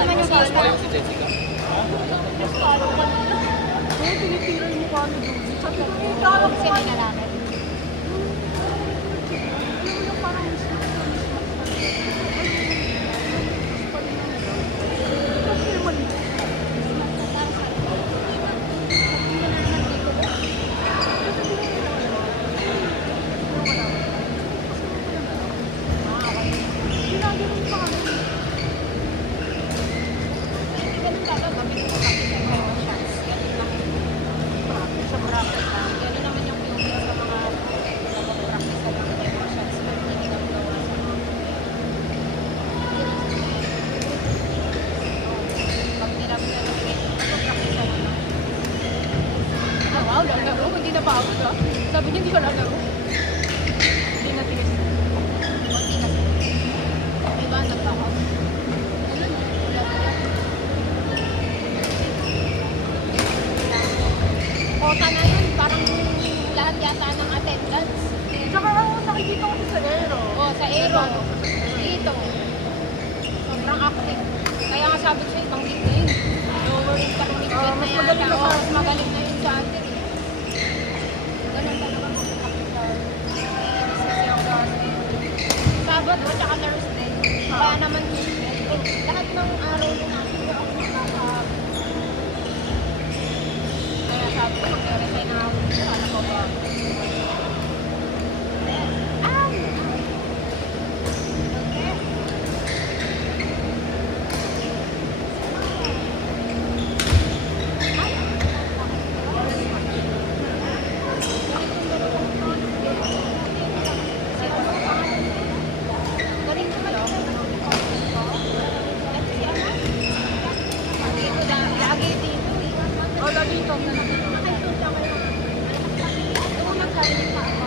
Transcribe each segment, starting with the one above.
naman yung views na. Si Jessica. Tinitiran mo pa ano doon. Sabi ko, tarap Kasi may lalaki. Ganun talaga, gamitin mo kasi sa mga shots. Ganun lang yung sa bracket lang. Ganun naman yung views sa mga nag-practice ka lang ng mga shots na hindi ginagawa sa mga pag pinapit na ng game, nag-practice ka lang. Ah, wow, lalaro. Hindi na pagod ah. Sabi niya hindi ka lalaro. Hindi na tinis. Konti kasi. May ba nagkakaw? Wala ba yan? Kota na yun, parang lahat yata ng attendance. Tsaka ako nakikita ko sa Aero. O, sa Aero. Dito. Sobrang active. Kaya nga sabi ko sa'yo, ibang league na yun. Lower league pa ng midget na mas yata. magaling na O, sa mas magaling na yun sa atin eh. Ganun talaga mag-capital. Naiinis kasi ako kasi. Sabado, tsaka Thursday. Kaya naman, lahat ng araw na natin ako nakakab. Kaya sabi ko, mag-resign na ako. Sana ko ba? Ah! Okay. Galing naman ako. At si ano? Dito lang, lagi dito eh. O, lagi ito. Unang karinig pa ako.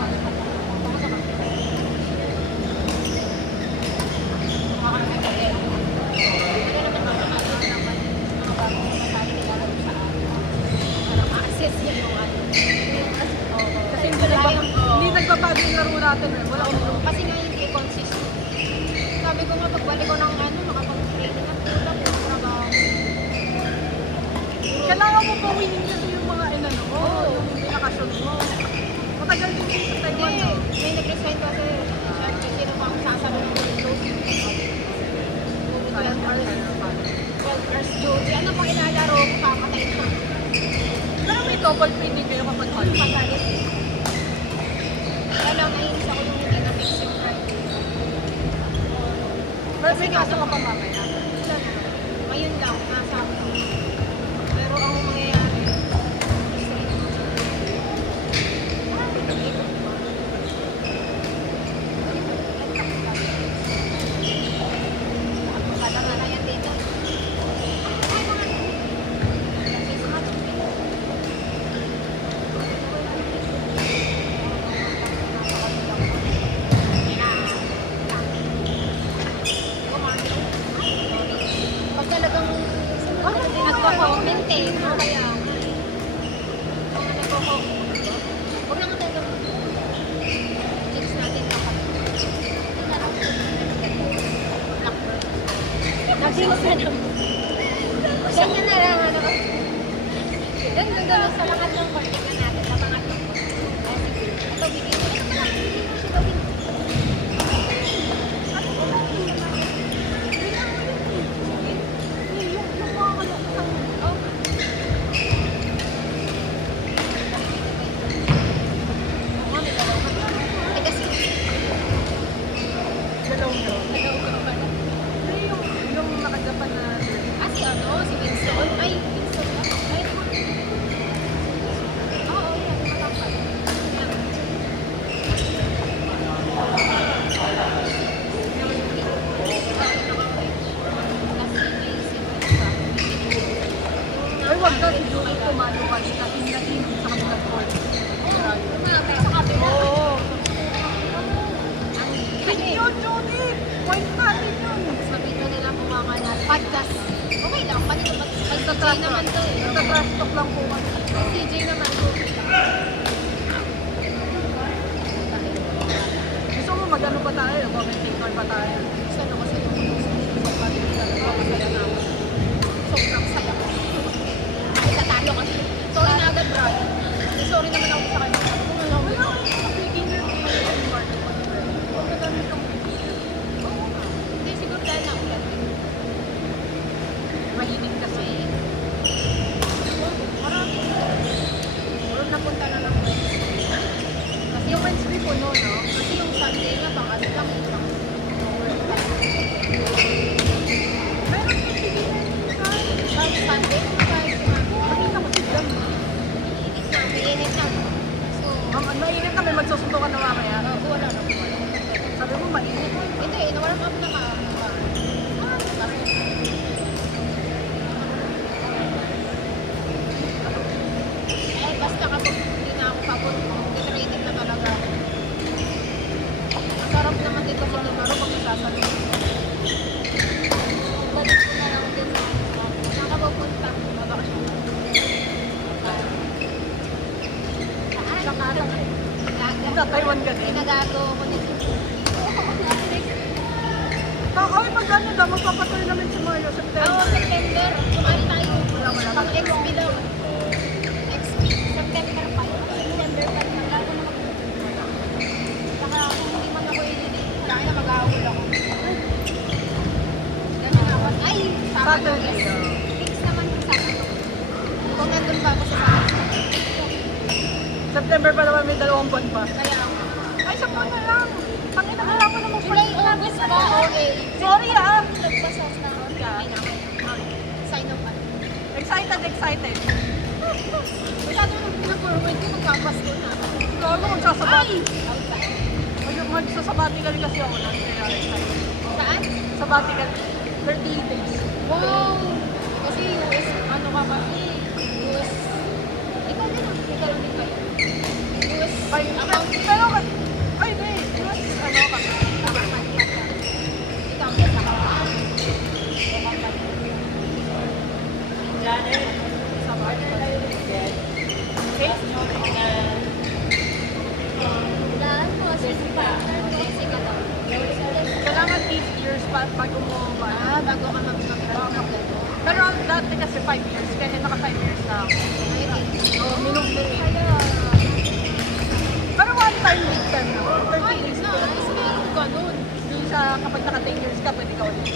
Kasi hindi nagbabago yung laro natin eh. Wala akong laro. Kasi nga hindi consistent. Sabi ko nga pagbalik ko ng ano, makapag-training at pula po trabaho. Kailangan mo pa winning kasi yung mga inano mo. Yung binakasyon mo. Matagal din yung sa Taiwan. Hindi, may nag-resign kasi. Siyempre, sino pa ang sasabi ng duty? 12 hours duty. Ano pang ilalaro ko papatay ito? Pero may double training kayo kapag all. Pagalit. Kaya lang nainis ako yung hindi na-fix yung Friday. Pero may kaso ka pa mamaya. Wala na. Ngayon lang, nasa ako. Pero ang mangyayari, straight mo. Ikot ba? Pala nga na yan dito. Ay, mga 6 months. Pag talagang nagko-comment eh, no? Kaya mga nagko-comment. Huwag na nga tayo chicks natin kapag Blackbird. Nag-jinx na naman. Ganyan na lang, ano? Ganyan sa lahat ng kontingan natin, sa pangatlong kontingan. Ito, bigyan ko. Ito pala, bigyan ko siya gawin. Yung nakagapan na Si Winston. Ay, Winston ba? Ay, oo, yan, matangkad. Yan. ay wag ka siguro tumalo kasi kasi natin sa kabilang court. Sa kabila. Oo. Ang Sige yun, Judy! Point natin yun! sa video nila kumaka na podcast. Okay lang, kanina ba? Kay CJ Nagtatrash naman to eh. Nagtatrash talk lang po kami. Kay CJ naman to. Gusto mo mag-ano pa tayo? Commentator pa tayo? Gusto na kasi yung sa kanila. Masaya na ako. naman si Mario, Oo, September. September. Sumali tayo. Wala. Pang XP daw. XP. September pa yun. September pa yun. Wala ko na mag-wala. Saka kung hindi man ako ililid, kaya na mag-aawol ako. Ganun ako. Ay! Saturday. Yes. Fix naman yung Sabado. Kung nandun pa ako sa Sabado. September pa naman, may 2 buwan pa. Kaya ako. Ay, sa buwan na lang. Tangin na wala ko namang July, August pa. Okay. Sorry ah. Nagpasas na. Okay na. Sign up pa. Excited. Masyado nang pinaforward ko magkapasko na. Gago, magsasabati. Outside. Magsasabatical kasi ako lang. Kaya excited. Saan? Sabbatical. 30 days. Wow! Kasi US, ano ka ba? US, ikaw din ah. Ikaw din kayo. US, Ay, account. pero, ay, hindi. US, ano ka? Ikaw din sa account. Daan mo, sisi partner mo. Sisi ka daw. Kailangan 8 years bago mo ba? Ah, bago ka mag-graduate. Pero dati kasi 5 years, kaya naka 5 years na ako. Oo, minum na rin. Kaya, Pero one time with them, no? 30 ay, days na, ko. is meron ganun. Hindi sa kapag naka 10 years ka, pwede ka ulit.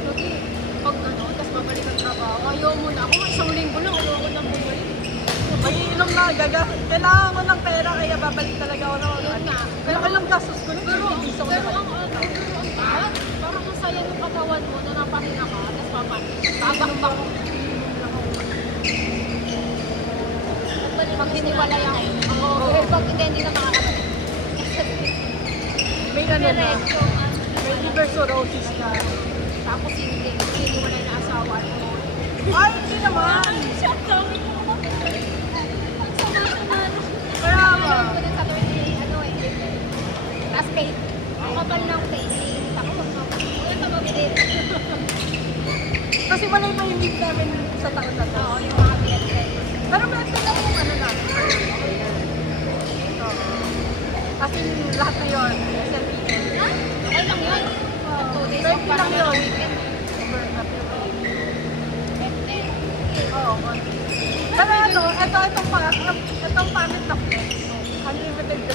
Kasi, pag ano, tapos babalik ang trabaho, ayaw mo na. Ako nga, isang linggo lang, ayaw ko nang bumalik. Magiinom na, kailangan ko ng pera, kaya babalik talaga ako ng Yun nga. Pero alam gastos ko, Pero, 50 days ako pero naman. ang bad. Parang ang saya ng katawan mo na napahinga ka, tapos papanik. Babakbak mo. Pag hiniwalay ako. Oo. Pero pag hindi na makakabalik. May ano na, Diretso, may liver cirrhosis na. tapos hindi. Hiniwalay na asawa. Ay, hindi naman! Shock kami mo. Ang sama-sama. Kaya nga. Ano ko din sa tuwing, ano eh. Tapos paid. Ang kapal ng paid. Ako, wala ka mabili. Kasi wala yung leave namin sa taon na to. Oo, yung mga bilet. Pero meron lang yung ano na. As in, lahat na yun. SLPN. Okay lang yun. 2 days off 30 para lang na yun. weekend. Oo. Pero ano, itong pamit na flex. Unlimited na.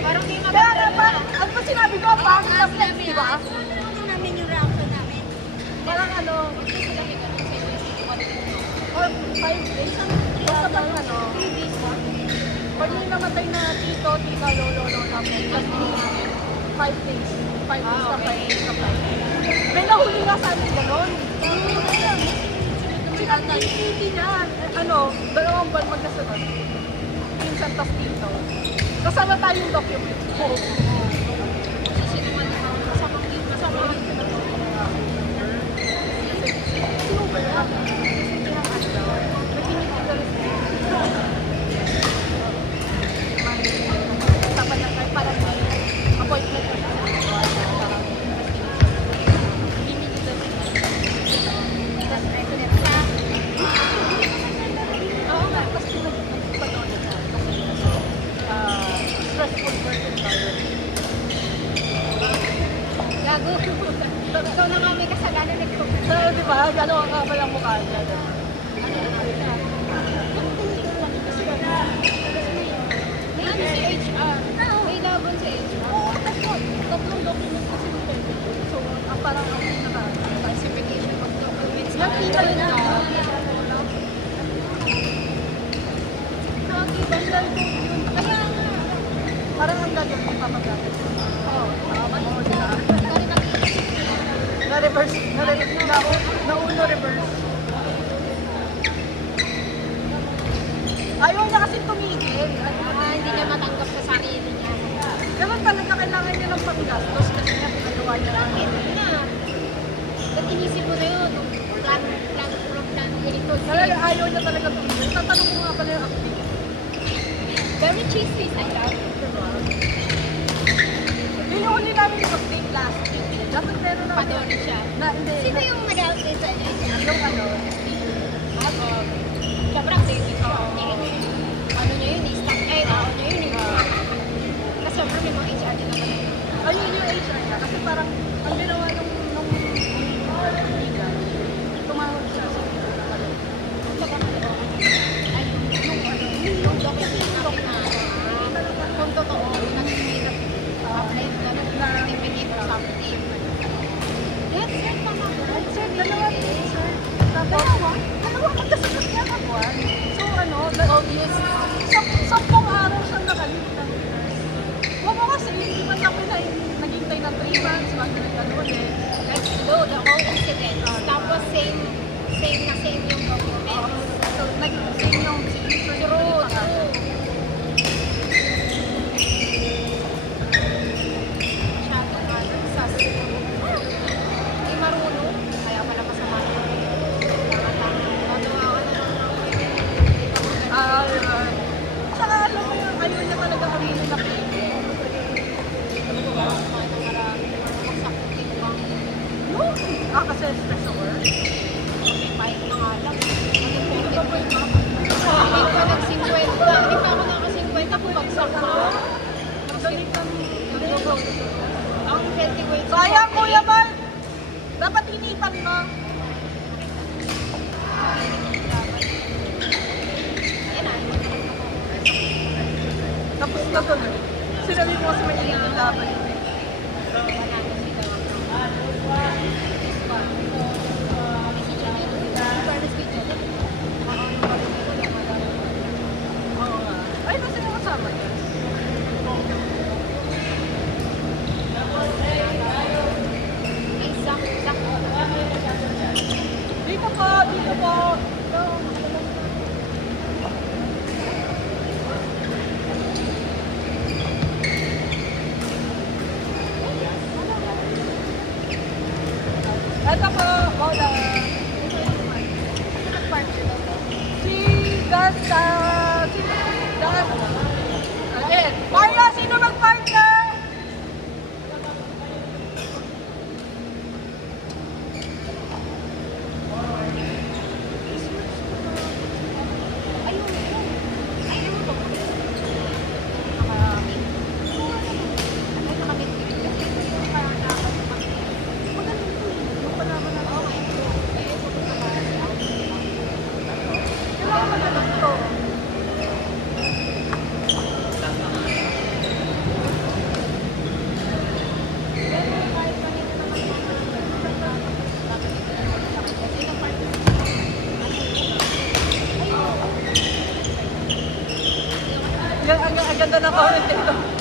Parang di Kaya nga ba, ano ba sinabi ko? Pamit na flex, di ba? namin yung reaction namin. Parang ano, or 5 days. Basta bang ano, 3 days na. pag may namatay na tito, tita, lolo, lola, 5 days. 5 days na 5 days na 5 days. May nahuli nga sa amin gano'n. Pinag-iiti niya. Ano, 2 buwan magkasunod. Minsan tas dito. Kasama tayong document. Oo. Sisinungan ako kasama dito. Kasama dito. Sino ba yan? Kasi ang ano, may pinipigil usapan na tayo parang may appointment ko siya. Parang oo nga, tapos pinagpanood siya. Kasi stressful work environment. Gago. Ikaw na nga may kasalanan nito. So, di ba? Gano'n ang kapal ang mukha niya. Diba? May ano si HR. May laban si HR. Oo, tatlong document kasi nito. So, ang parang ang Classification of documents. Yan, email na. Special code yun. Kaya nga. Parang ang gagawin yung papagamit. Oo. Oo, di ba? Sorry, nag-iisip ko. Na-reverse. Na-uno reverse. Ayaw niya kasi tumigil. Hindi niya matanggap sa sarili niya. Ganun talaga kailangan niya ng panggastos kasi nga pinagawa niya. Bakit na? Ba't inisip mo na yun? Plan, ganito. Talaga ayaw niya talaga tumigil. Tatanong ko nga pala yung update. Very cheesy, I love. Diba? Yung huli namin yung update last week. Dapat meron na. Panoorin siya. Hindi. Sino yung nag-update sa inyo? Yung ano? Siyempre, updated siya. Ano niya yun? Staff, tao niya yun. Kasi siyempre may mga HR din naman. Ayun yung kasi parang ang ginawa nung kaibigan, tumawag siya sa Ay, yung document na kung totoo, nag-apply na certificate or something. Yes, sir, tama. Sir, dalawa din, sir. Tapos, dalawa magkasunod niya ako. So, ano, Obvious. 10 araw siyang nakalimutan. Huwag mo kasi, hindi man kami naghintay ng 3 months, bago nag-ano ulit. Let's do the whole incident. Tapos same yung documents. So, nag-same yung signature niya. Masyadong sas. Hindi marunong. Kaya pala masama yun. Tsaka alam mo yun, ayaw niya talaga kami na pwede. No? Kasi stress sa work. Hindi pa nag-50. Hindi pa ako naka-50. Bumagsak na. Magaling kami. Ang healthy weight. Sayang, Kuya Mal! Dapat inipan mo. Tapos na to na. Sinabi mo sa may inipan dapat. Oo nga. Ay, nasa yung kasama niya. Dito po, dito po. Ito. Ito po, Bola. Si Gas, si Gas. Alin? Mario, sino mag-park na? Kailangan mo na dito. Ang ganda ng comment nito.